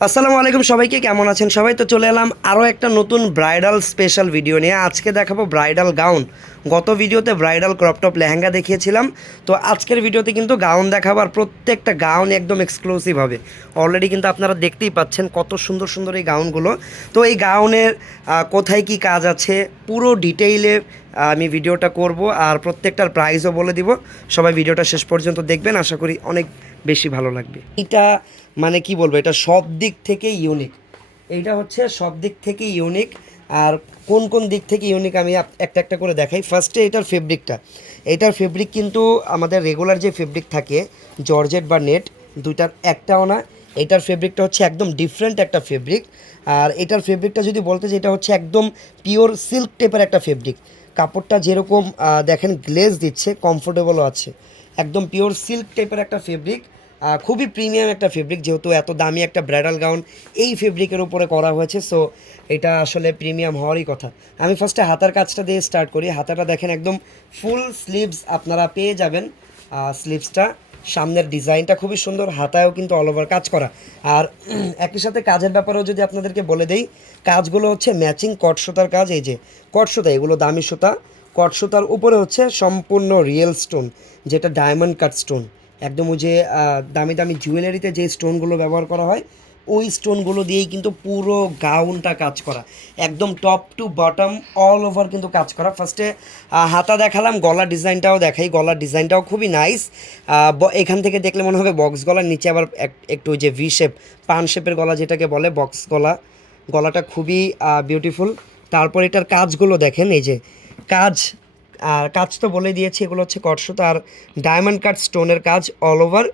আসসালামু আলাইকুম সবাইকে, কেমন আছেন সবাই? তো চলে এলাম আরও একটা নতুন ব্রাইডাল স্পেশাল ভিডিও নিয়ে। আজকে দেখাবো ব্রাইডাল গাউন। গত ভিডিওতে ব্রাইডাল ক্রপ টপ লেহেঙ্গা দেখিয়েছিলাম, তো আজকের ভিডিওতে কিন্তু গাউন দেখাবো। আর প্রত্যেকটা গাউন একদম এক্সক্লুসিভ হবে। অলরেডি কিন্তু আপনারা দেখতেই পাচ্ছেন কত সুন্দর সুন্দর এই গাউনগুলো। তো এই গাউনের কোথায় কি কাজ আছে পুরো ডিটেইলে আমি ভিডিওটা করব, আর প্রত্যেকটার প্রাইসও বলে দিব। সবাই ভিডিওটা শেষ পর্যন্ত দেখবেন, আশা করি অনেক বেশি ভালো লাগবে। এটা মানে কি বলবো, এটা সব দিক থেকে ইউনিক। এইটা হচ্ছে সব দিক থেকে ইউনিক। আর কোন কোন দিক থেকে ইউনিক আমি একটা একটা করে দেখাই। ফার্স্টে এটার ফেব্রিকটা, এটার ফেব্রিক কিন্তু আমাদের রেগুলার যে ফেব্রিক থাকে জর্জেট বা নেট, দুইটার একটাও না। এটার ফেব্রিকটা হচ্ছে একদম ডিফারেন্ট একটা ফেব্রিক। আর এটার ফেব্রিকটা যদি বলতে চাই, এটা হচ্ছে একদম পিওর সিল্ক টাইপের একটা ফেব্রিক। কাপড়টা যেরকম দেখেন গ্লেজ দিচ্ছে, কমফোর্টেবলও আছে। একদম পিওর সিল্ক টাইপের একটা ফেব্রিক, খুবই প্রিমিয়াম একটা ফেব্রিক। যেহেতু এত দামি একটা ব্রাইডাল গাউন এই ফেব্রিকের উপরে করা হয়েছে, সো এটা আসলে প্রিমিয়াম হওয়ারই কথা। আমি ফার্স্টে হাতার কাজটা দিয়ে স্টার্ট করি। হাতাটা দেখেন একদম ফুল স্লিভস আপনারা পেয়ে যাবেন। স্লিভসটা, সামনের ডিজাইনটা খুবই সুন্দর, হাতায়ও কিন্তু অল ওভার কাজ করা। আর একই সাথে কাজের ব্যাপারেও যদি আপনাদেরকে বলে দেই, কাজগুলো হচ্ছে ম্যাচিং কট সুতার কাজ। এই যে কট সুতা, এগুলো দামি সুতা। কট সুতার উপরে হচ্ছে সম্পূর্ণ রিয়েল স্টোন, যেটা ডায়মন্ড কাট স্টোন। একদম ওই যে দামি দামি জুয়েলারিতে যে স্টোনগুলো ব্যবহার করা হয়, ওই স্টোনগুলো দিয়েই কিন্তু পুরো গাউনটা কাজ করা। একদম top to bottom all over কিন্তু কাজ করা। ফার্স্টে হাতা দেখালাম, গলার ডিজাইনটাও দেখাই। গলার ডিজাইনটাও খুবই নাইস। এখান থেকে দেখলে মনে হবে বক্স গলার নিচে আবার একটু ওই যে ভি শেপ, পান শেপের গলা যেটাকে বলে বক্স গলা। গলাটা খুবই বিউটিফুল। তারপর এটার কাজগুলো দেখেন, এই যে কাজ, আর কাজ তো বলে দিয়েছি, এগুলো হচ্ছে কটসুতা আর ডায়মন্ড কাট স্টোনের কাজ অল ওভার।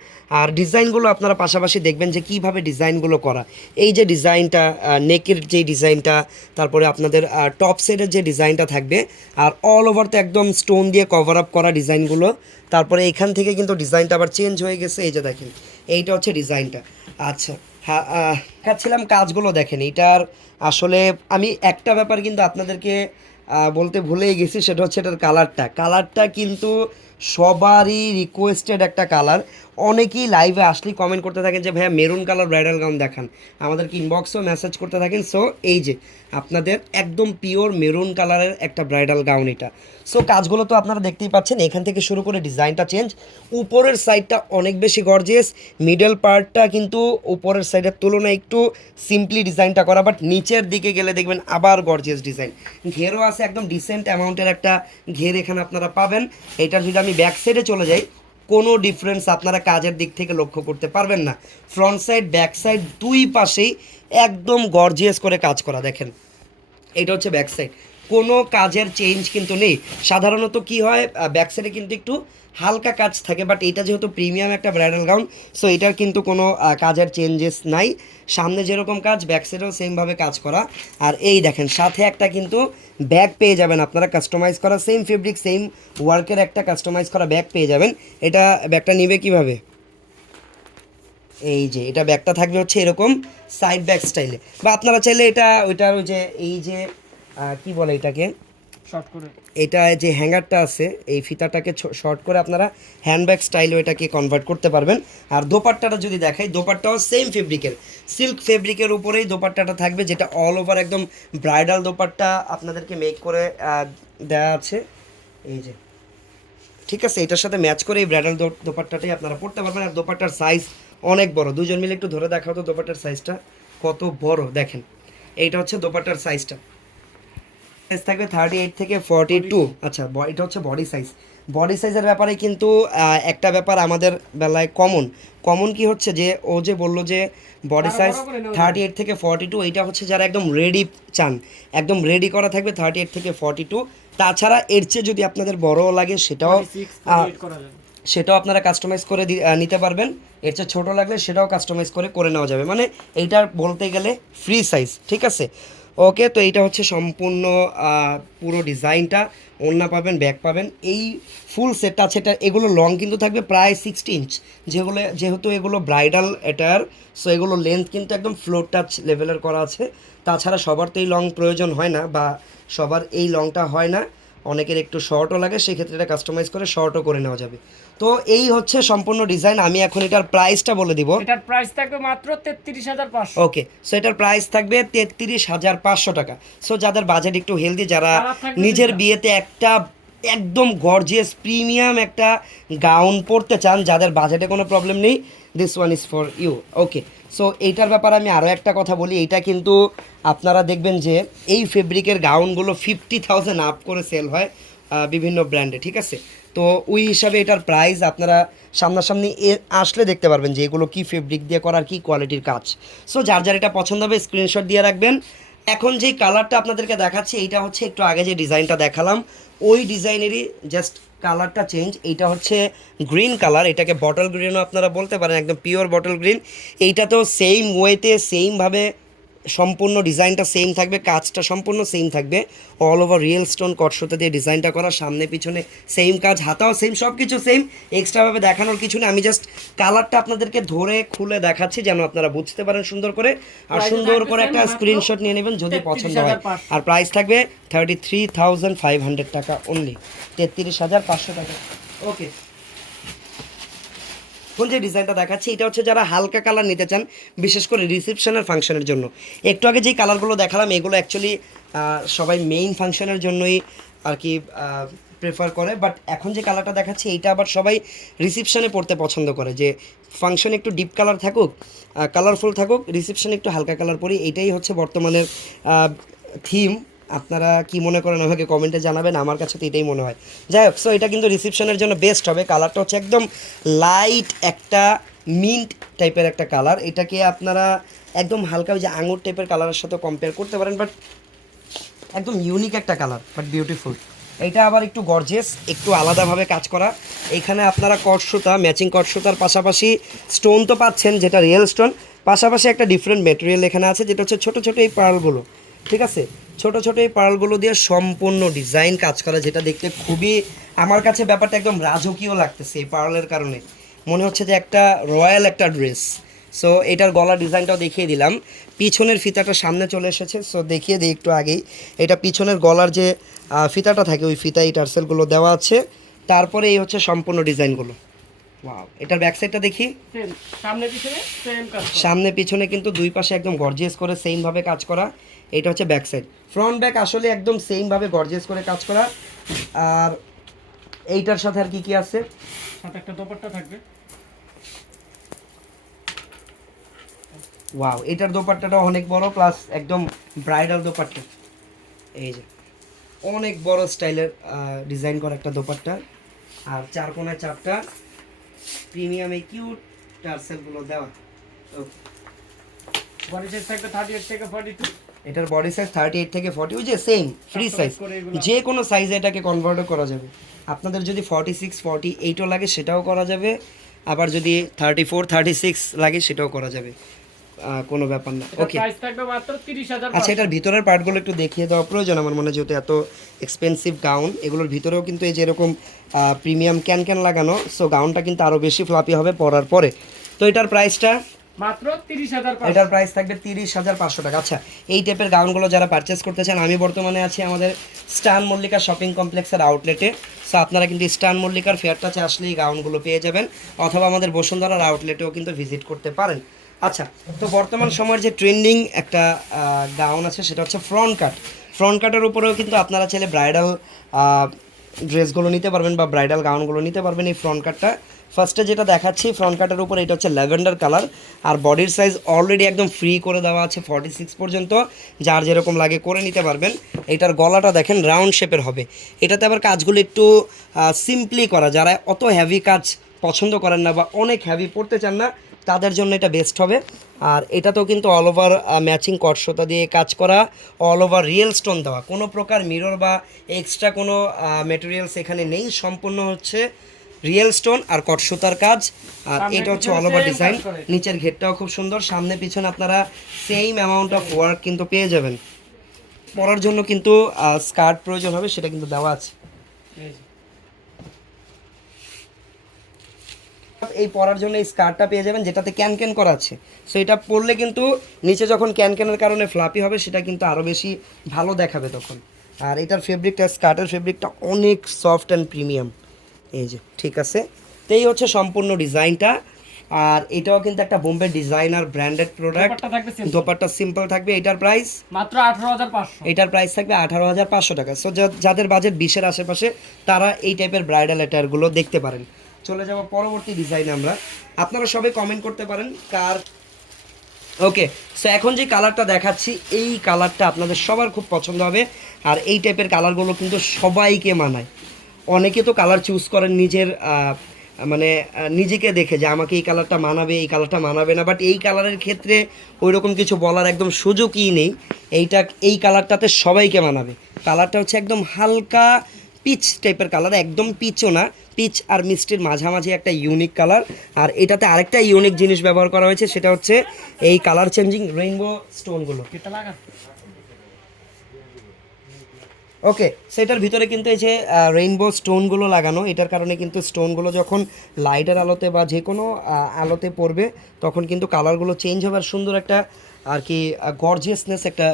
আর ডিজাইনগুলো আপনারা পাশাপাশি দেখবেন যে কীভাবে ডিজাইনগুলো করা। এই যে ডিজাইনটা, নেকের যে ডিজাইনটা, তারপরে আপনাদের টপ সেটের যে ডিজাইনটা থাকবে, আর অল ওভার তো একদম স্টোন দিয়ে কভার আপ করা ডিজাইনগুলো। তারপরে এখান থেকে কিন্তু ডিজাইনটা আবার চেঞ্জ হয়ে গেছে। এই যে দেখেন, এইটা হচ্ছে ডিজাইনটা। আচ্ছা, হ্যাঁ, দেখাচ্ছিলাম কাজগুলো দেখেন। এইটার আসলে আমি একটা ব্যাপার কিন্তু আপনাদেরকে বলতে ভুলেই গেছি, সেটা হচ্ছে এটার কালারটা। কালারটা কিন্তু সবারই রিকোয়েস্টেড একটা কালার। অনেকেই লাইভে আসলেই কমেন্ট করতে থাকেন যে ভাইয়া মেরুন কালার ব্রাইডাল গাউন দেখান, আমাদেরকে ইনবক্সেও মেসেজ করতে থাকেন। সো এই যে আপনাদের একদম পিওর মেরুন কালারের একটা ব্রাইডাল গাউন এটা। সো কাজগুলো তো আপনারা দেখতেই পাচ্ছেন, এখান থেকে শুরু করে ডিজাইনটা চেঞ্জ। উপরের সাইডটা অনেক বেশি গর্জিয়াস, মিডল পার্টটা কিন্তু উপরের সাইডের তুলনায় একটু সিম্পলি ডিজাইনটা করা, বাট নিচের দিকে গেলে দেখবেন আবার গর্জিয়াস ডিজাইন। ঘেরও আছে, একদম ডিসেন্ট অ্যামাউন্টের একটা ঘের এখানে আপনারা পাবেন। এটার যদি আমি ব্যাক সাইডে চলে যাই, কোনো ডিফারেন্স আপনারা কাজের দিক থেকে লক্ষ্য করতে পারবেন না। ফ্রন্ট সাইড ব্যাক সাইড দুই পাশেই একদম গর্জিয়াস করে কাজ করা। দেখেন, এটা হচ্ছে ব্যাক সাইড, কোনো কাজের চেঞ্জ কিন্তু নেই। সাধারণত কি হয়, ব্যাক সাইডে কিন্তু একটু হালকা কাজ থাকে, বাট এটা যেহেতু প্রিমিয়াম একটা ব্রাইডাল গাউন, সো এটার কিন্তু কোনো কাজের চেঞ্জেস নাই। সামনে যেরকম কাজ, ব্যাক সাইডেও সেমভাবে কাজ করা। আর এই দেখেন, সাথে একটা কিন্তু ব্যাগ পেয়ে যাবেন আপনারা কাস্টমাইজ করা, সেম ফেব্রিক সেম ওয়ার্কের একটা কাস্টমাইজ করা ব্যাগ পেয়ে যাবেন। এটা ব্যাগটা নিবে কিভাবে, এই যে এটা ব্যাগটা থাকবে হচ্ছে এরকম সাইড ব্যাগ স্টাইলে, বা আপনারা চাইলে এটা ওইটার ওই যে এই যে কি বলে এটাকে, শর্ট করে, এটা যে হ্যাঙ্গারটা আছে এই ফিতাটাকে শর্ট করে আপনারা হ্যান্ডব্যাগ স্টাইলও এটাকে কনভার্ট করতে পারবেন। আর দোপাট্টাটা যদি দেখাই, দোপাট্টাও সেম ফেব্রিকের, সিল্ক ফেব্রিকের উপরেই দোপাট্টাটা থাকবে, যেটা অল ওভার একদম ব্রাইডাল দোপাট্টা আপনাদেরকে মেক করে দেওয়া আছে। এই যে ঠিক আছে, এটার সাথে ম্যাচ করে এই ব্রাইডাল দোপাট্টাটাই আপনারা পরতে পারবেন। আর দোপাট্টার সাইজ অনেক বড়, দুজন মিলে একটু ধরে দেখাও তো দোপাট্টার সাইজটা কত বড়। দেখেন, এইটা হচ্ছে দোপাট্টার সাইজটা, সাইজ থাকবে 38 থেকে 42। আচ্ছা, এটা হচ্ছে বডি সাইজ। বডি সাইজের ব্যাপারে কিন্তু একটা ব্যাপার আমাদের বেলায় কমন, কমন কি হচ্ছে যে ও যে বললো যে বডি সাইজ 38 থেকে 42, এইটা হচ্ছে যারা একদম রেডি চান, একদম রেডি করা থাকবে 38 থেকে 42। তাছাড়া এর চেয়ে যদি আপনাদের বড়ও লাগে সেটাও আপনারা কাস্টমাইজ করে নিতে পারবেন। এর চেয়ে ছোটো লাগলে সেটাও কাস্টমাইজ করে করে নেওয়া যাবে, মানে এইটার বলতে গেলে ফ্রি সাইজ। ঠিক আছে, ওকে। তো এইটা হচ্ছে সম্পূর্ণ পুরো ডিজাইনটা। ওড়না পাবেন, ব্যাক পাবেন, এই ফুল সেটটা আছে। এটা এগুলো লং কিন্তু থাকবে প্রায় 60 ইঞ্চ, যেহেতু এগুলো ব্রাইডাল এটার, সো এগুলো লেন্থ কিন্তু একদম ফ্লোর টাচ লেভেলের করা আছে। তাছাড়া সবার তো এই লং প্রয়োজন হয় না, বা সবার এই লংটা হয় না, অনেকের একটু শর্টও লাগে, সেক্ষেত্রে এটা কাস্টমাইজ করে শর্টও করে নেওয়া যাবে। তো এই হচ্ছে সম্পূর্ণ ডিজাইন। আমি এখন এটার প্রাইসটা বলে দিব। এটার প্রাইস থাকবে মাত্র 33,500। ওকে, সো এটার প্রাইস থাকবে 33,500 টাকা। সো যাদের বাজেট একটু হেলদি, যারা কালার থাকবে নিজের দুইটা। বিয়েতে একটা একদম গর্জিয়াস প্রিমিয়াম একটা গাউন পরতে চান, যাদের বাজেটে কোনো প্রবলেম নেই, this one is for you. Okay, so এইটার ব্যাপারে আমি আরও একটা কথা বলি। এইটা কিন্তু আপনারা দেখবেন যে এই ফেব্রিকের গাউনগুলো 50,000 আপ করে সেল হয় বিভিন্ন ব্র্যান্ডে, ঠিক আছে। তো ওই হিসাবে এটার প্রাইস আপনারা সামনাসামনি আসলে দেখতে পারবেন যে এগুলো কী ফেব্রিক দিয়ে করার কী কোয়ালিটির কাজ। সো যার যার এটা পছন্দ হবে স্ক্রিনশট দিয়ে রাখবেন। এখন যেই কালারটা আপনাদেরকে দেখাচ্ছি, এইটা হচ্ছে একটু আগে যে ডিজাইনটা দেখালাম ওই ডিজাইনেরই জাস্ট কালারটা চেঞ্জ। এইটা হচ্ছে গ্রিন কালার, এটাকে বটল গ্রিনও আপনারা বলতে পারেন, একদম পিওর বটল গ্রিন। এইটাতেও সেম ওয়েতে সেমভাবে সম্পূর্ণ ডিজাইনটা সেম থাকবে, কাজটা সম্পূর্ণ সেম থাকবে, অল ওভার রিয়েল স্টোন কটসুতা দিয়ে ডিজাইনটা করা, সামনে পিছনে সেম কাজ, হাতাও সেম, সব কিছু সেম, এক্সট্রাভাবে দেখানোর কিছু নেই। আমি জাস্ট কালারটা আপনাদেরকে ধরে খুলে দেখাচ্ছি যেন আপনারা বুঝতে পারেন সুন্দর করে, আর সুন্দর করে একটা স্ক্রিনশট নিয়ে নেবেন যদি পছন্দ হয়। আর প্রাইস থাকবে 33,500 টাকা অনলি, 33,500 টাকা। ওকে, এখন যে ডিজাইনটা দেখাচ্ছি এটা হচ্ছে যারা হালকা কালার নিতে চান, বিশেষ করে রিসেপশনের ফাংশনের জন্য। একটু আগে যেই কালারগুলো দেখালাম এগুলো অ্যাকচুয়ালি সবাই মেইন ফাংশনের জন্যই আর কি প্রেফার করে, বাট এখন যে কালারটা দেখাচ্ছি এইটা আবার সবাই রিসেপশনে পড়তে পছন্দ করে, যে ফাংশন একটু ডিপ কালার থাকুক, কালারফুল থাকুক, রিসেপশনে একটু হালকা কালার পরি। এইটাই হচ্ছে বর্তমানের থিম। আপনারা কি মনে করেন আমাকে কমেন্টে জানাবেন, আমার কাছে তো এটাই মনে হয়। যাই হোক, সো এটা কিন্তু রিসেপশনের জন্য বেস্ট হবে। কালারটা হচ্ছে একদম লাইট একটা মিন্ট টাইপের একটা কালার। এটাকে আপনারা একদম হালকা ওই যে আঙুর টাইপের কালারের সাথে কম্পেয়ার করতে পারেন, বাট একদম ইউনিক একটা কালার, বাট বিউটিফুল। এইটা আবার একটু গর্জিয়াস, একটু আলাদাভাবে কাজ করা। এইখানে আপনারা কটসুতা, ম্যাচিং কটসুতার পাশাপাশি স্টোন তো পাচ্ছেন যেটা রিয়েল স্টোন, পাশাপাশি একটা ডিফারেন্ট মেটেরিয়াল এখানে আছে যেটা হচ্ছে ছোটো ছোটো এই পার্লগুলো, ঠিক আছে, ছোটো ছোটো এই পার্লগুলো দিয়ে সম্পূর্ণ ডিজাইন কাজ করা, যেটা দেখতে খুবই, আমার কাছে ব্যাপারটা একদম রাজকীয় লাগতেছে এই পার্লের কারণে। মনে হচ্ছে যে একটা রয়্যাল একটা ড্রেস। সো এটার গলা ডিজাইনটাও দেখিয়ে দিলাম। পিছনের ফিতাটা সামনে চলে এসেছে, সো দেখিয়ে দিই একটু আগেই। এটা পিছনের গলার যে ফিতাটা থাকে ওই ফিতা এই টার্সেলগুলো দেওয়া আছে। তারপরে এই হচ্ছে সম্পূর্ণ ডিজাইনগুলো। ওয়াও, এটার ব্যাক সাইডটা দেখি। সামনে পিছনে সেম কাজ, সামনে পিছনে কিন্তু দুই পাশে একদম গর্জিয়াস করে সেমভাবে কাজ করা। এটা হচ্ছে ব্যাক সাইড, ফ্রন্ট ব্যাক আসলে একদম সেমভাবে গর্জিয়াস করে কাজ করা। আর এইটার সাথে আর কি কি আছে, সাথে একটা দোপাট্টা থাকবে। ওয়াও, এটার দোপাট্টাটা অনেক বড়, প্লাস একদম ব্রাইডাল দোপাট্টা। এই যে অনেক বড় স্টাইলের ডিজাইন করা একটা দোপাট্টা, আর চার কোনায় চারটা প্রিমিয়াম এই কিউট টার্সেলগুলো দেওয়া। বডি সাইজ থাকবে 38 থেকে 42। এটার বডি সাইজ 38 থেকে 40, ওই যে সেম ফ্রি সাইজ, যে কোনো সাইজে এটাকে কনভার্টও করা যাবে। আপনাদের যদি 46 48ও লাগে সেটাও করা যাবে, আবার যদি 34 36 লাগে সেটাও করা যাবে, কোনো ব্যাপার না। ওকে, প্রাইস থাকবে মাত্র 30,000। আচ্ছা, এটার ভিতরের পার্টগুলো একটু দেখিয়ে দেওয়া প্রয়োজন আমার মনে হয়, যেহেতু এত এক্সপেন্সিভ গাউন। এগুলোর ভিতরেও কিন্তু এই যে এরকম প্রিমিয়াম ক্যান ক্যান লাগানো, সো গাউনটা কিন্তু আরও বেশি ফ্লাপি হবে পরার পরে। তো এটার প্রাইসটা মাত্র 30,000। এটার প্রাইস থাকবে 30,500 টাকা। আচ্ছা, এই টাইপের গাউনগুলো যারা পারচেস করতে চান, আমি বর্তমানে আছি আমাদের স্টান মল্লিকা শপিং কমপ্লেক্সের আউটলেটে। সো আপনারা কিন্তু স্টান মল্লিকার ফেয়ারটাচে আসলে এই গাউনগুলো পেয়ে যাবেন, অথবা আমাদের বসুন্ধরার আউটলেটেও কিন্তু ভিজিট করতে পারেন। আচ্ছা, তো বর্তমান সময়ের যে ট্রেন্ডিং একটা গাউন আছে সেটা হচ্ছে ফ্রন্ট কাট। ফ্রন্ট কাটের উপরেও কিন্তু আপনারা চাইলে ব্রাইডাল ড্রেসগুলো নিতে পারবেন বা ব্রাইডাল গাউনগুলো নিতে পারবেন এই ফ্রন্ট কাটটা। ফার্স্টে যেটা দেখাচ্ছি ফ্রন্ট কাটের উপর, এটা হচ্ছে ল্যাভেন্ডার কালার, আর বডির সাইজ অলরেডি একদম ফ্রি করে দেওয়া আছে 46 পর্যন্ত, যার যেরকম লাগে করে নিতে পারবেন। এটার গলাটা দেখেন রাউন্ড শেপের হবে। এটাতে আবার কাজগুলো একটু সিম্পলি করা, যারা অত হ্যাভি কাজ পছন্দ করেন না বা অনেক হ্যাভি পড়তে চান না তাদের জন্য এটা বেস্ট হবে। আর এটাতেও কিন্তু অল ওভার ম্যাচিং কটসুতা দিয়ে কাজ করা, অল ওভার রিয়েল স্টোন দেওয়া, কোনো প্রকার মিরর বা এক্সট্রা কোনো মেটেরিয়ালস এখানে নেই, সম্পূর্ণ হচ্ছে রিয়েল স্টোন আর কটসুতার কাজ। আর এটা হচ্ছে অল ওভার ডিজাইন, নিচের ঘেরটাও খুব সুন্দর, সামনে পিছনে আপনারা সেম অ্যামাউন্ট অফ ওয়ার্ক কিন্তু পেয়ে যাবেন। পরার জন্য কিন্তু স্কার্ট প্রয়োজন হবে, সেটা কিন্তু দেওয়া আছে। এই পরার জন্য এই স্কার্টটা পেয়ে যাবেন যেটাতে ক্যান ক্যান করা আছে। সো এটা পরলে কিন্তু নিচে যখন ক্যান ক্যানের কারণে ফ্লাপি হবে সেটা কিন্তু আরও বেশি ভালো দেখাবে তখন। আর এটার ফেব্রিকটা, স্কার্টের ফেব্রিকটা অনেক সফট অ্যান্ড প্রিমিয়াম। এই যে ঠিক আছে, তো এই হচ্ছে সম্পূর্ণ ডিজাইনটা। আর এটাও কিন্তু একটা Bombay designer branded product. Dupatta থাকবে simple। দোপাট্টা সিম্পল থাকবে। এটার প্রাইস মাত্র 18,500। এটার প্রাইস থাকবে 18,500 টাকা। সো যাদের বাজেট 20-এর আশেপাশে তারা এই টাইপের ব্রাইডাল অ্যাটায়ারগুলো দেখতে পারেন। চলে যাব পরবর্তী ডিজাইনে আমরা। আপনারা সবাই কমেন্ট করতে পারেন কার। ওকে, সো এখন যে কালারটা দেখাচ্ছি এই কালারটা আপনাদের সবার খুব পছন্দ হবে। আর এই টাইপের কালারগুলো কিন্তু সবাইকে মানায়। অনেকে তো কালার চুজ করেন নিজের মানে নিজেকে দেখে যে আমাকে এই কালারটা মানাবে, এই কালারটা মানাবে না, বাট এই কালারের ক্ষেত্রে ওই রকম কিছু বলার একদম সুযোগই নেই। এই কালারটাতে সবাইকে মানাবে। কালারটা হচ্ছে একদম হালকা পিচ টাইপের কালার, একদম পিচও না, পিচ আর মিষ্টির মাঝামাঝি একটা ইউনিক কালার। আর এটাতে আরেকটা ইউনিক জিনিস ব্যবহার করা হয়েছে, সেটা হচ্ছে এই কালার চেঞ্জিং রেইনবো স্টোনগুলো। এটা লাগা ওকে, সেটার ভিতরে কিন্তু এই যে রেইনবো স্টোনগুলো লাগানো, এটার কারণে কিন্তু স্টোনগুলো যখন লাইটের আলোতে বা যে কোনো আলোতে পড়বে তখন কিন্তু কালারগুলো চেঞ্জ হবে আর সুন্দর একটা আর কি গর্জিয়াসনেস একটা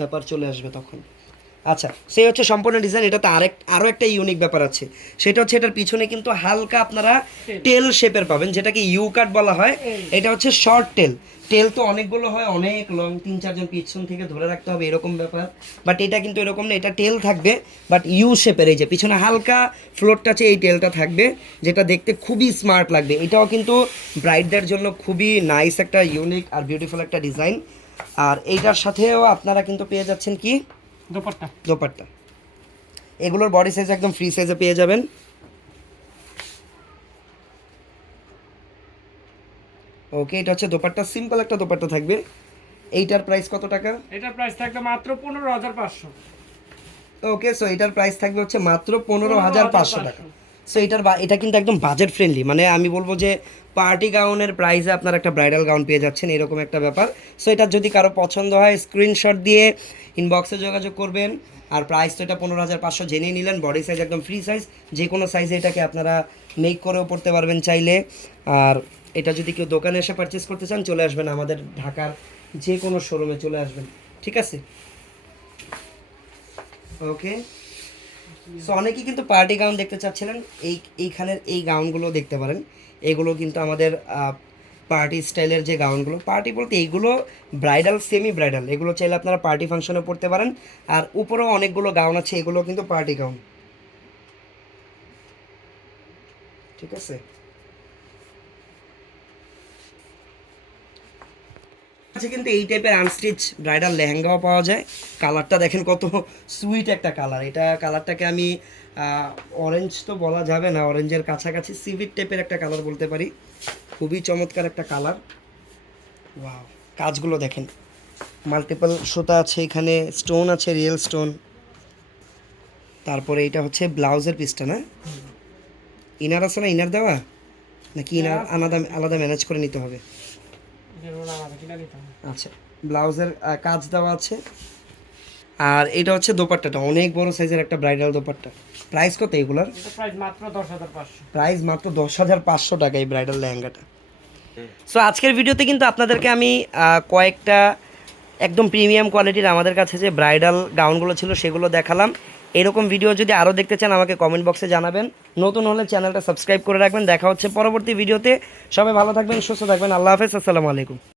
ব্যাপার চলে আসবে তখন। আচ্ছা, সেই হচ্ছে সম্পূর্ণ ডিজাইন। এটাতে আরও একটা ইউনিক ব্যাপার আছে, সেটা হচ্ছে এটার পিছনে কিন্তু হালকা আপনারা টেল শেপের পাবেন, যেটাকে ইউ কাট বলা হয়। এটা হচ্ছে শর্ট টেল। টেল তো অনেকগুলো হয়, অনেক লং, 3-4 জন পিছন থেকে ধরে রাখতে হবে এরকম ব্যাপার। বাট এটা কিন্তু এরকম না, এটা টেল থাকবে বাট ইউ শেপের। এই যে পিছনে হালকা ফ্লোর টাচে এই টেলটা থাকবে, যেটা দেখতে খুবই স্মার্ট লাগবে। এটাও কিন্তু ব্রাইডদের জন্য খুবই নাইস একটা ইউনিক আর বিউটিফুল একটা ডিজাইন। আর এইটার সাথেও আপনারা কিন্তু পেয়ে যাচ্ছেন কি দোপাট্টা। এগুলোর বডি সাইজ একদম ফ্রি সাইজে পেয়ে যাবেন। ওকে, এটা হচ্ছে দোপাট্টা, সিম্পল একটা দোপাট্টা থাকবে। এইটার প্রাইস কত টাকা? এটার প্রাইস থাকবে মাত্র 15,500। ওকে, সো এটার প্রাইস থাকবে হচ্ছে মাত্র 15,500 টাকা। সো এটা কিন্তু একদম বাজেট ফ্রেন্ডলি, মানে আমি বলবো যে পার্টি গাউনের প্রাইসে আপনারা একটা ব্রাইডাল গাউন পেয়ে যাচ্ছেন, এরকম একটা ব্যাপার। সো এটা যদি কারো পছন্দ হয় স্ক্রিনশট দিয়ে ইনবক্সে যোগাযোগ করবেন। আর প্রাইস তো এটা 15,500 জেনেই নিলেন। বডি সাইজ একদম ফ্রি সাইজ, যে কোনো সাইজে এটাকে আপনারা মেক করেও পড়তে পারবেন চাইলে। আর এটা যদি কেউ দোকানে এসে পারচেস করতে চান, চলে আসবেন আমাদের ঢাকার যে কোনো শোরুমে চলে আসবেন, ঠিক আছে? ওকে, সো অনেকেই কিন্তু পার্টি গাউন দেখতে চাচ্ছিলেন, এইখানের এই গাউনগুলো দেখতে পারেন। এগুলো কিন্তু আমাদের পার্টি স্টাইলের যে গাউনগুলো, পার্টি বলতে এইগুলো ব্রাইডাল, সেমি ব্রাইডাল, এগুলো চাইলে আপনারা পার্টি ফাংশনে পড়তে পারেন। আর উপরেও অনেকগুলো গাউন আছে, এগুলো কিন্তু পার্টি গাউন, ঠিক আছে? আচ্ছা, কিন্তু এই টাইপের আনস্টিচ ব্রাইডাল লেহেঙ্গাও পাওয়া যায়। কালারটা দেখেন কত সুইট একটা কালার। এটা কালারটাকে আমি অরেঞ্জ তো বলা যাবে না, অরেঞ্জের কাছাকাছি সিভিট টাইপের একটা কালার বলতে পারি। খুবই চমৎকার একটা কালার। ওয়াও, কাজগুলো দেখেন, মাল্টিপল সুতা আছে এখানে, স্টোন আছে, রিয়েল স্টোন। তারপরে এটা হচ্ছে ব্লাউজের পিসটা, না ইনার আছে না, ইনার দেওয়া নাকি ইনার আলাদা আলাদা ম্যানেজ করে নিতে হবে? আচ্ছা, ব্লাউজের কাজ দেওয়া আছে। আর এটা হচ্ছে দোপাট্টাটা, অনেক বড় সাইজের একটা ব্রাইডাল দোপাট্টা। প্রাইস কত এগুলার? প্রাইস মাত্র 10,500। প্রাইস মাত্র 10,500 টাকা এই ব্রাইডাল লেহেঙ্গাটা। সো আজকের ভিডিওতে কিন্তু আপনাদেরকে আমি কয়েকটা একদম প্রিমিয়াম কোয়ালিটির আমাদের কাছে যে ব্রাইডাল গাউনগুলো ছিল সেগুলো দেখালাম। এরকম ভিডিও যদি আরও দেখতে চান আমাকে কমেন্ট বক্সে জানাবেন। নতুন হলে চ্যানেলটা সাবস্ক্রাইব করে রাখবেন। দেখা হচ্ছে পরবর্তী ভিডিওতে। সবাই ভালো থাকবেন, সুস্থ থাকবেন। আল্লাহ হাফেজ, আসসালামু আলাইকুম।